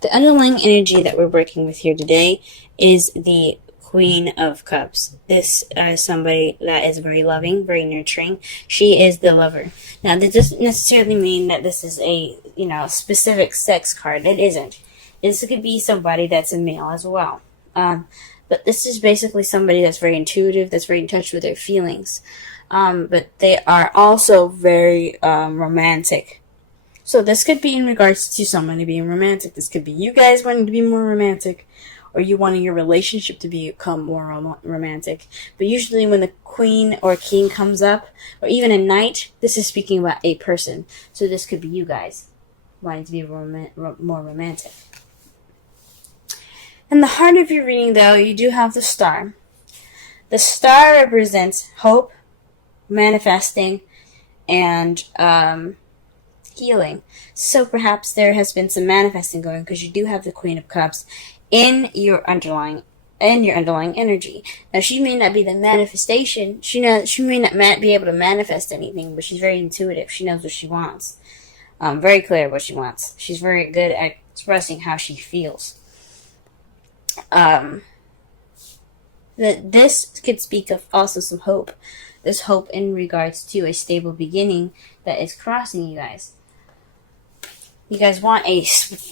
The underlying energy that we're working with here today is the Queen of Cups. This is somebody that is very loving, very nurturing. She is the lover. Now, this doesn't necessarily mean that this is a, specific sex card. It isn't. This could be somebody that's a male as well. But this is basically somebody that's very intuitive, that's very in touch with their feelings. But they are also very romantic. So this could be in regards to somebody being romantic. This could be you guys wanting to be more romantic, or you wanting your relationship to become more romantic. But usually when the queen or king comes up, or even a knight, this is speaking about a person. So this could be you guys wanting to be more romantic. In the heart of your reading, though, you do have the star. The star represents hope, manifesting, and healing. So perhaps there has been some manifesting going, because you do have the Queen of Cups in your underlying energy. Now, she may not be the manifestation. She may not be able to manifest anything, but she's very intuitive. She knows what she wants. Very clear what she wants. She's very good at expressing how she feels. This could speak of also some hope. There's hope in regards to a stable beginning that is crossing you guys. You guys want a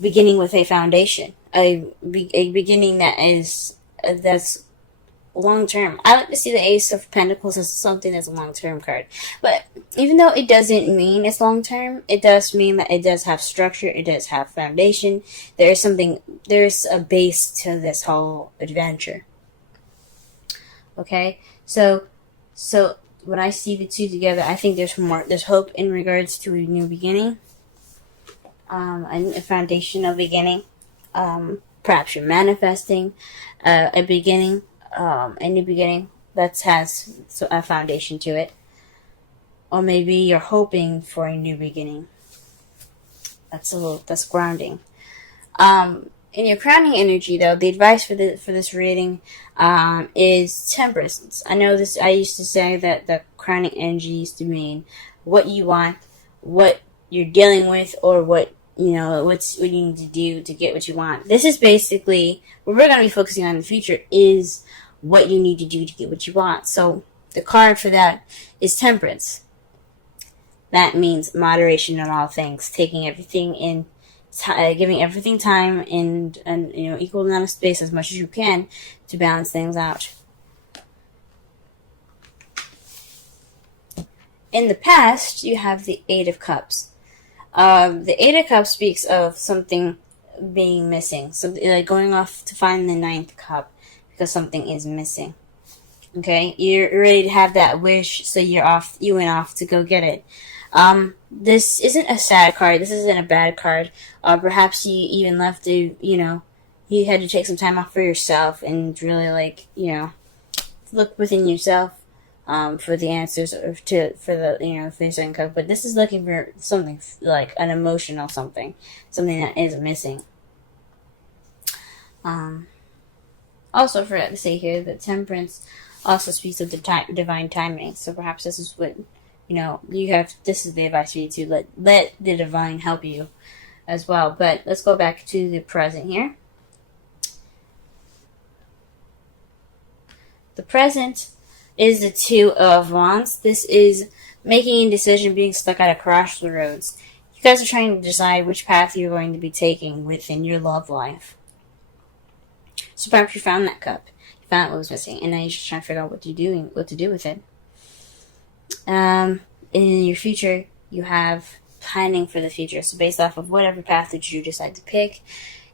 beginning with a foundation, a beginning that's long term. I like to see the Ace of Pentacles as something that's a long term card, but even though it doesn't mean it's long term, it does mean that it does have structure. It does have foundation. There's a base to this whole adventure. Okay, so when I see the two together, I think there's hope in regards to a new beginning. A foundational beginning. Perhaps you're manifesting a beginning, a new beginning that has a foundation to it. Or maybe you're hoping for a new beginning. That's grounding. In your crowning energy, though, the advice for this reading is temperance. I used to say that the crowning energy used to mean what you want, what you're dealing with, or what what you need to do to get what you want. This is basically what we're going to be focusing on in the future, is what you need to do to get what you want. So the card for that is temperance. That means moderation in all things, taking everything in, giving everything time and equal amount of space as much as you can to balance things out. In the past, you have the Eight of Cups. The Eight of Cups speaks of something being missing. So, like going off to find the ninth cup because something is missing. Okay? You're ready to have that wish, so you went off to go get it. This isn't a sad card. This isn't a bad card. Perhaps you even left to, you had to take some time off for yourself and really look within yourself. For the answers for the second cup, but this is looking for something like an emotional something that is missing. Also, forgot to say here that temperance also speaks of the divine timing. So perhaps this is what you have. This is the advice for you to let the divine help you as well. But let's go back to the present here. The present is the Two of Wands. This is making a decision, being stuck at a crossroads. You guys are trying to decide which path you're going to be taking within your love life. So perhaps you found that cup. You found what was missing, and now you're just trying to figure out what to do with it. In your future, you have planning for the future. So based off of whatever path that you decide to pick,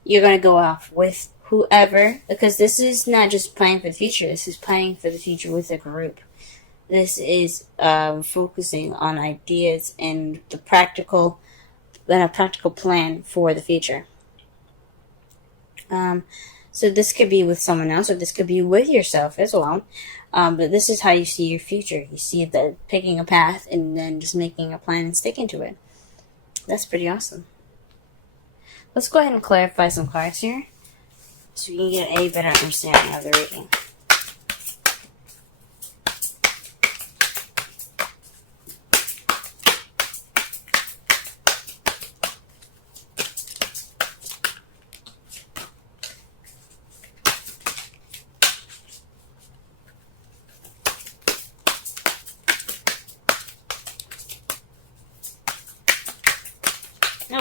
you're going to go off with whoever, because this is not just planning for the future. This is planning for the future with a group. This is focusing on ideas and a practical plan for the future. So this could be with someone else, or this could be with yourself as well. But this is how you see your future. You see that picking a path and then just making a plan and sticking to it. That's pretty awesome. Let's go ahead and clarify some cards here, so we can get a better understanding of the reading.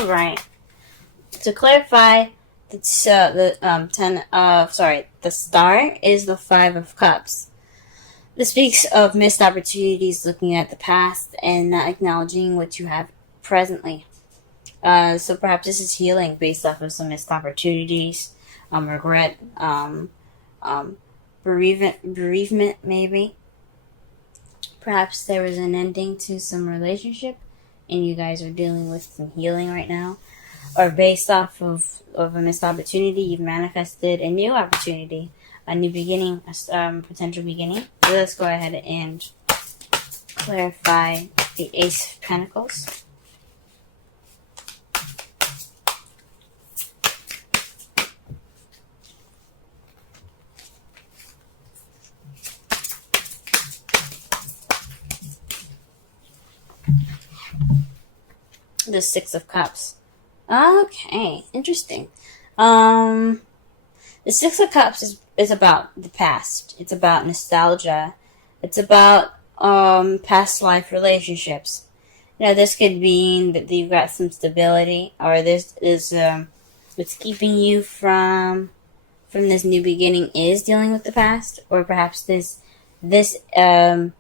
right. To clarify, the star is the Five of Cups. This speaks of missed opportunities, looking at the past and not acknowledging what you have presently. So perhaps this is healing based off of some missed opportunities, regret, bereavement maybe. Perhaps there was an ending to some relationship and you guys are dealing with some healing right now. Or based off of a missed opportunity, you've manifested a new opportunity, a new beginning, a potential beginning. So let's go ahead and clarify the Ace of Pentacles. The Six of Cups. Okay, interesting. The Six of Cups is about the past. It's about nostalgia. It's about past life relationships. You know, this could mean that you've got some stability, or this is what's keeping you from this new beginning is dealing with the past, or perhaps this new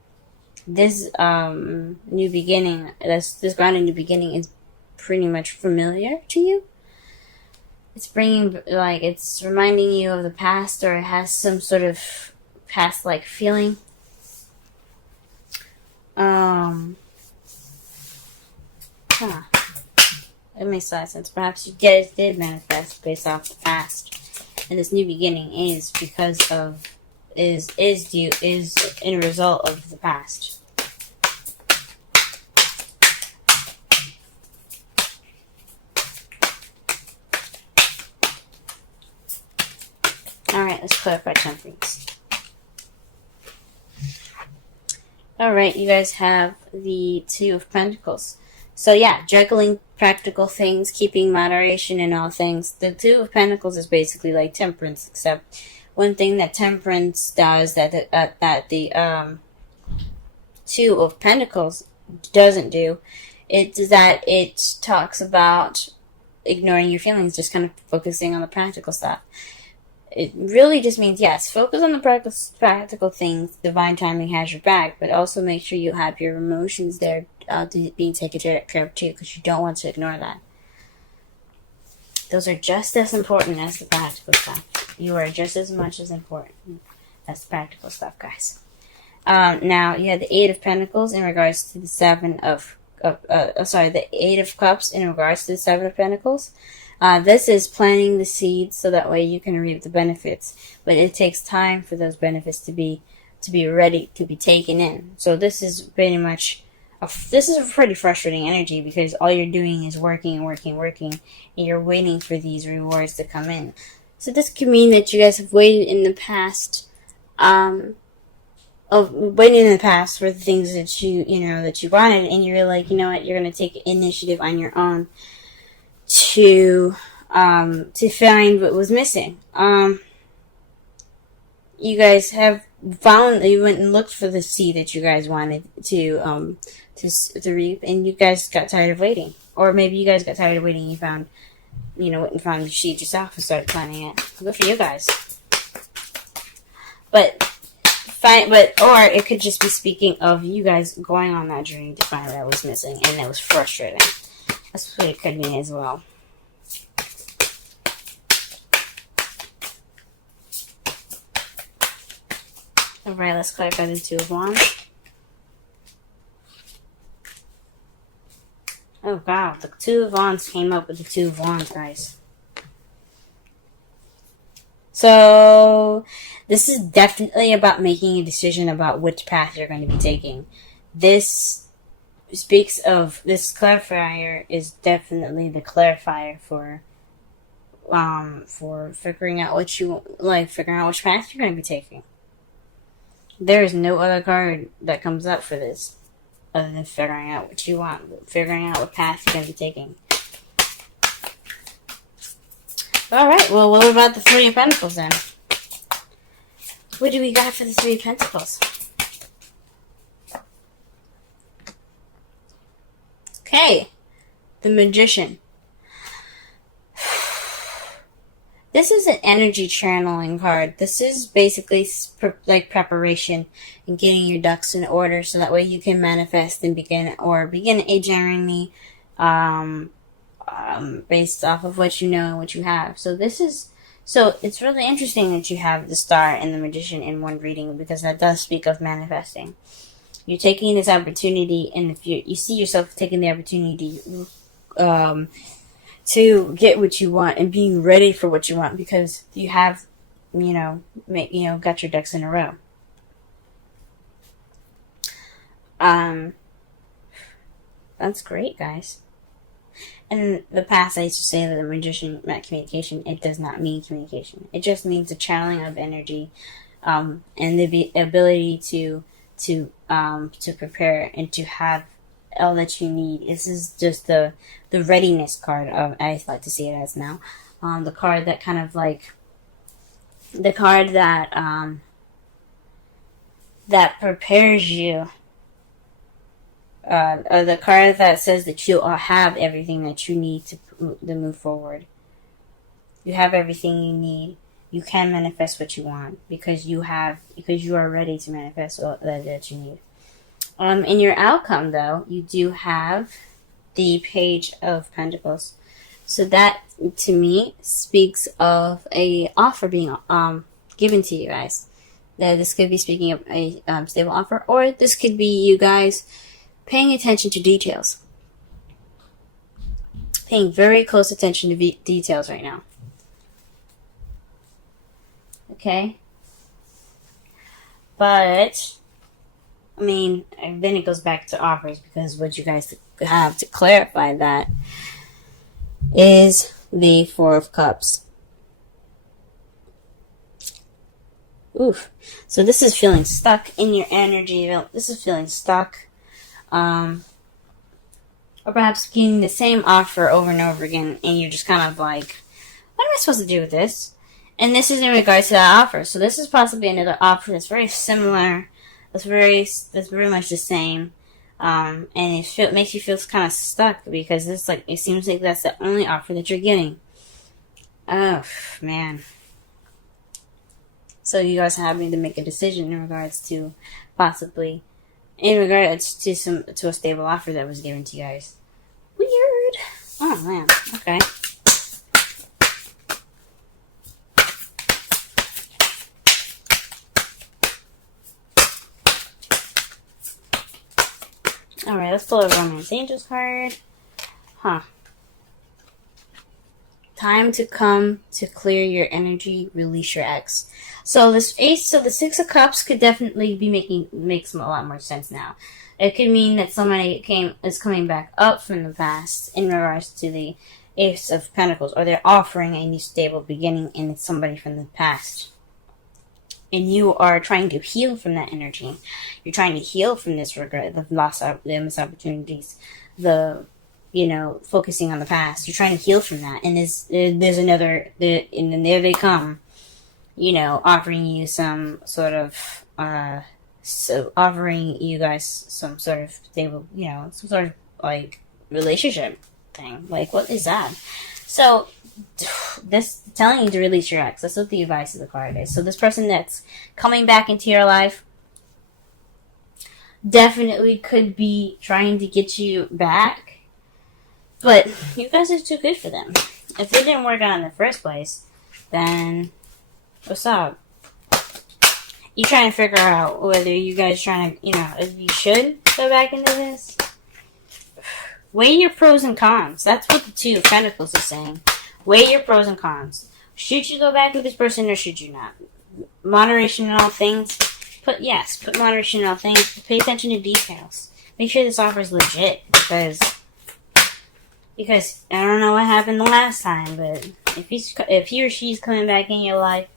beginning, this grounded new beginning is pretty much familiar to you. It's it's reminding you of the past, or it has some sort of past-like feeling. It makes a lot of sense. Perhaps you did manifest based off the past, and this new beginning is because of is in a result of the past. Alright, let's clarify temperance. Alright, you guys have the Two of Pentacles. So yeah, juggling practical things, keeping moderation in all things. The Two of Pentacles is basically like temperance, except one thing that temperance does that the Two of Pentacles doesn't do, it's that it talks about ignoring your feelings, just kind of focusing on the practical stuff. It really just means, yes, focus on the practical things. Divine timing has your back, but also make sure you have your emotions there being taken care of too, because you don't want to ignore that. Those are just as important as the practical stuff. You are just as much as important as the practical stuff, guys. Now, you have the Eight of Pentacles in regards to the Eight of Cups in regards to the Seven of Pentacles. This is planting the seeds so that way you can reap the benefits. But it takes time for those benefits to be ready to be taken in. So this is pretty much this is a pretty frustrating energy, because all you're doing is working, and you're waiting for these rewards to come in. So this could mean that you guys have waited in the past, for the things that you wanted, and you're like, you know what, you're gonna take initiative on your own to find what was missing. You guys have found, you went and looked for the seed that you guys wanted to reap, and you guys got tired of waiting. Or maybe you guys got tired of waiting and you found, went and found the seed yourself and started planting it. Good for you guys. Or it could just be speaking of you guys going on that journey to find what was missing, and it was frustrating. That's what it could mean as well. Alright, let's clarify the Two of Wands. Oh wow, the Two of Wands came up with the Two of Wands, guys. So, this is definitely about making a decision about which path you're going to be taking. This speaks of, this clarifier is definitely the clarifier for figuring out figuring out which path you're going to be taking. There is no other card that comes up for this other than figuring out what you want, figuring out what path you're going to be taking. Alright, well, what about the Three of Pentacles then? What do we got for the Three of Pentacles? Okay, the Magician. This is an energy channeling card. This is basically like preparation and getting your ducks in order so that way you can manifest and begin a journey based off of what you know and what you have. So it's really interesting that you have the Star and the Magician in one reading, because that does speak of manifesting. You're taking this opportunity, and if you see yourself taking the opportunity to get what you want and being ready for what you want, because you have, got your ducks in a row. That's great, guys. And in the past, I used to say that the Magician meant communication. It does not mean communication. It just means the channeling of energy, and the ability to prepare and to have all that you need. This is just the readiness card of, I like to see it as now, the card that kind of like the card that that prepares you. The card that says that you all have everything that you need to move forward. You have everything you need. You can manifest what you want because you are ready to manifest all that you need. In your outcome, though, you do have the Page of Pentacles. So that, to me, speaks of a offer being given to you guys. This could be speaking of a stable offer, or this could be you guys paying attention to details. Paying very close attention to details right now. Okay? But, I mean, then it goes back to offers, because what you guys have to clarify that is the Four of Cups. Oof. So this is feeling stuck in your energy. This is feeling stuck. Or perhaps getting the same offer over and over again, and you're just kind of like, what am I supposed to do with this? And this is in regards to that offer. So this is possibly another offer that's very similar, that's very much the same, and it makes you feel kind of stuck, because it seems like that's the only offer that you're getting. Oh man. So you guys are having to make a decision in regards to possibly, in regards to a stable offer that was given to you guys. Weird. Oh man. Okay. Alright, let's pull a Romance Angels card. Huh. Time to come to clear your energy, release your ex. So the Six of Cups could definitely be makes a lot more sense now. It could mean that somebody is coming back up from the past in regards to the Ace of Pentacles, or they're offering a new stable beginning, and it's somebody from the past. And you are trying to heal from that energy. You're trying to heal from this regret, the missed opportunities, focusing on the past. You're trying to heal from that. And there's another, and then there they come, offering you some sort of, offering you guys some sort of stable, some sort of, like, relationship thing. Like, what is that? So, this telling you to release your ex. That's what the advice of the card is. So this person that's coming back into your life definitely could be trying to get you back, but you guys are too good for them. If it didn't work out in the first place, then what's up? You trying to figure out whether you guys trying to, if you should go back into this. Weigh your pros and cons. That's what the Two of Pentacles is saying. Weigh your pros and cons. Should you go back with this person, or should you not? Moderation in all things. Put moderation in all things. Pay attention to details. Make sure this offer is legit, because I don't know what happened the last time, but if he or she's coming back in your life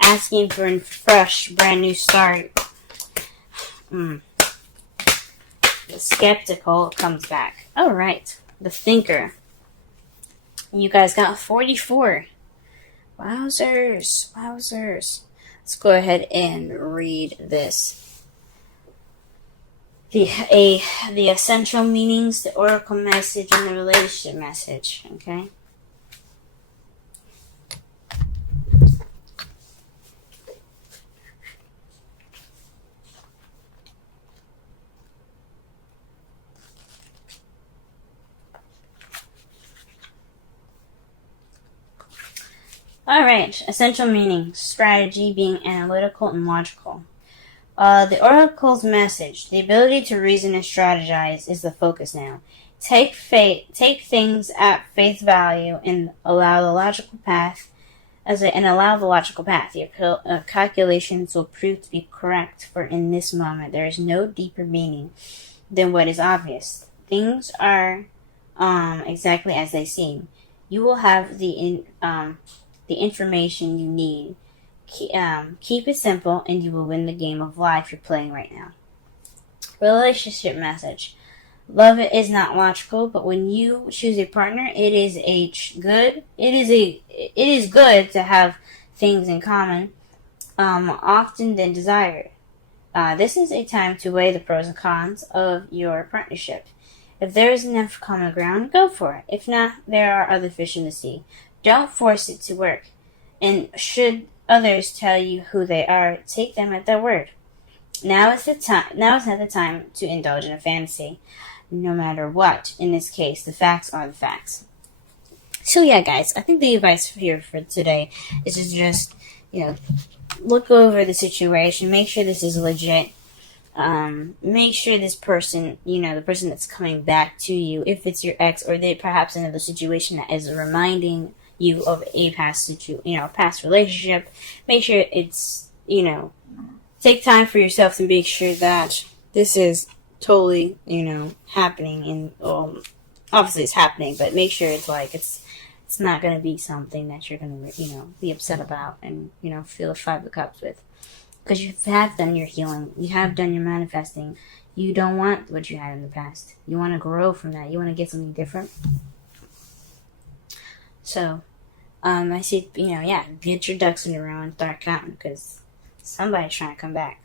asking for a fresh, brand new start, the skeptical comes back. Alright, the Thinker. You guys got 44. Wowzers. Let's go ahead and read this. The essential meanings, the oracle message, and the relationship message. Okay? Alright, essential meaning. Strategy, being analytical and logical. The oracle's message, the ability to reason and strategize, is the focus now. Take things at face value and allow the logical path. Your calculations will prove to be correct, for in this moment there is no deeper meaning than what is obvious. Things are exactly as they seem. You will have the information you need. Keep it simple, and you will win the game of life you're playing right now. Relationship message. Love is not logical, but when you choose a partner, it is good. It is good to have things in common, often than desired. This is a time to weigh the pros and cons of your partnership. If there is enough common ground, go for it. If not, there are other fish in the sea. Don't force it to work. And should others tell you who they are, take them at their word. Now is not the time to indulge in a fantasy. No matter what, in this case, the facts are the facts. So yeah, guys, I think the advice here for today is to just, look over the situation, make sure this is legit. Make sure this person, the person that's coming back to you, if it's your ex or they perhaps another situation that is reminding you of a past relationship, make sure it's, take time for yourself to make sure that this is totally, happening, and obviously it's happening, but make sure it's not going to be something that you're going to, be upset about and, feel a 5 of Cups with. Because you have done your healing. You have done your manifesting. You don't want what you had in the past. You want to grow from that. You want to get something different. So, I see, get your ducks in a row and start counting, because somebody's trying to come back.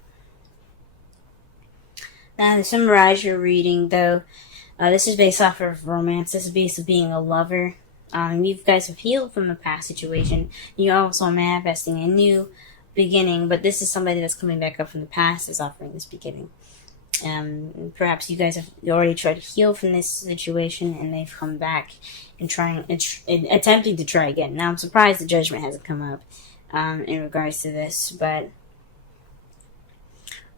Now, to summarize your reading, though, this is based off of romance. This is based on being a lover. You guys have healed from the past situation. You're also manifesting a new beginning, but this is somebody that's coming back up from the past is offering this beginning. Perhaps you guys have already tried to heal from this situation, and they've come back and attempting to try again. Now, I'm surprised the judgment hasn't come up in regards to this, but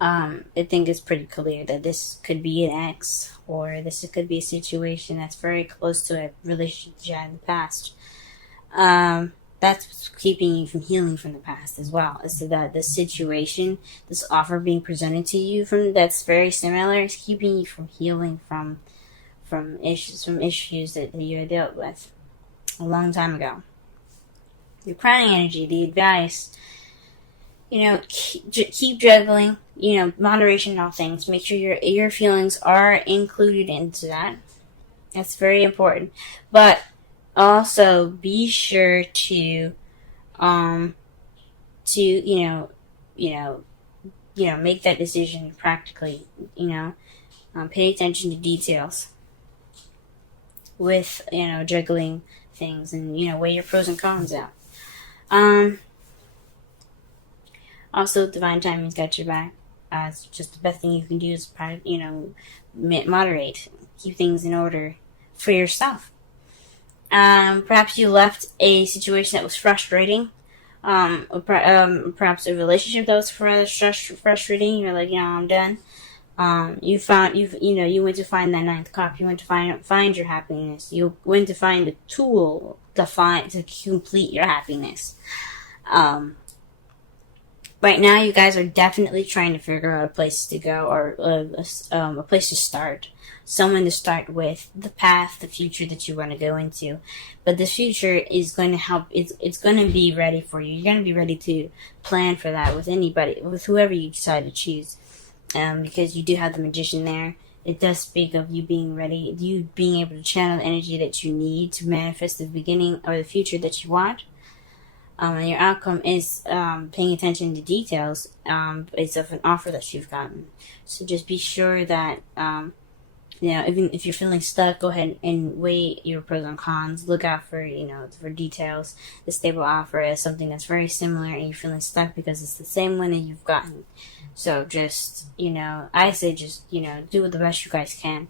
I think it's pretty clear that this could be an ex, or this could be a situation that's very close to a relationship you had in the past. That's what's keeping you from healing from the past as well. Is that the situation, this offer being presented to you that's very similar, is keeping you from healing from issues that you had dealt with a long time ago. Your crowning energy, the advice, keep juggling, moderation in all things. Make sure your feelings are included into that. That's very important. But also be sure to make that decision practically, pay attention to details with, juggling things, and, weigh your pros and cons out. Also, divine timing's got your back. It's just the best thing you can do is, moderate, keep things in order for yourself. Perhaps you left a situation that was frustrating. Perhaps a relationship that was frustrating. You're like, I'm done. You went to find that 9th cup. You went to find your happiness. You went to find a tool to complete your happiness. Right now, you guys are definitely trying to figure out a place to go, or a place to start. Someone to start with, the path, the future that you want to go into. But the future is going to help, it's going to be ready for you. You're going to be ready to plan for that with whoever you decide to choose. Because you do have the Magician there. It does speak of you being ready, you being able to channel the energy that you need to manifest the beginning or the future that you want. And your outcome is paying attention to details based off an offer that you've gotten. So just be sure that, even if you're feeling stuck, go ahead and weigh your pros and cons. Look out for, for details. The stable offer is something that's very similar, and you're feeling stuck because it's the same one that you've gotten. So just, I say just, do the best you guys can.